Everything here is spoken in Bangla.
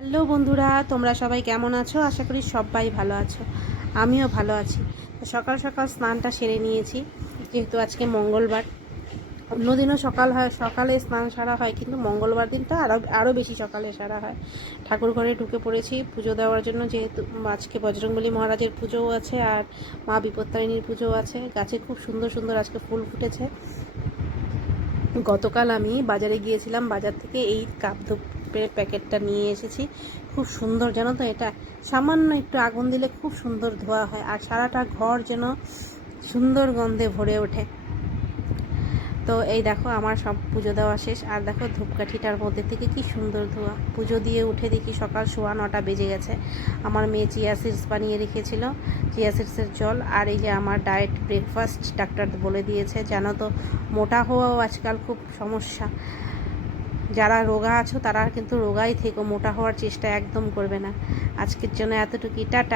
হ্যালো বন্ধুরা, তোমরা সবাই কেমন আছো? আশা করি সবাই ভালো আছো। আমিও ভালো আছি। সকাল সকাল স্নানটা সেরে নিয়েছি, যেহেতু আজকে মঙ্গলবার। অন্যদিনও সকাল হয়, সকালে স্নান সারা হয়, কিন্তু মঙ্গলবার দিনটা আরও বেশি সকালে সারা হয়। ঠাকুর ঘরে ঢুকে পড়েছি পুজো দেওয়ার জন্য, যেহেতু আজকে বজরংবলী মহারাজের পুজোও আছে আর মা বিপত্তারিণীর পুজোও আছে। গাছে খুব সুন্দর সুন্দর আজকে ফুল ফুটেছে। গতকাল আমি বাজারে গিয়েছিলাম, বাজার থেকে এই কাপ ধূপের প্যাকেটটা নিয়ে এসেছি। খুব সুন্দর, জানো তো, এটা সামান্য একটু আগুন দিলে খুব সুন্দর ধোয়া হয়, আর সারাটা ঘর যেন সুন্দর গন্ধে ভরে ওঠে। তো এই দেখো, আমার সব পুজো দেওয়া শেষ। আর দেখো ধূপকাঠিটার মধ্যে থেকে কি সুন্দর ধোয়া। পুজো দিয়ে উঠে দেখি সকাল 9:15 বেজে গেছে। আমার মেয়ে চিয়া সিডস বানিয়ে রেখেছিল, চিয়া সিডসের জল। আর এই যে আমার ডায়েট ব্রেকফাস্ট, ডাক্তার বলে দিয়েছে, জানো তো, মোটা হওয়াও আজকাল খুব সমস্যা। যারা রোগা আছো তারা কিন্তু রোগাই থেকো, মোটা হওয়ার চেষ্টা একদম করবে না। আজকের জন্য এতটুকুই, টাটা।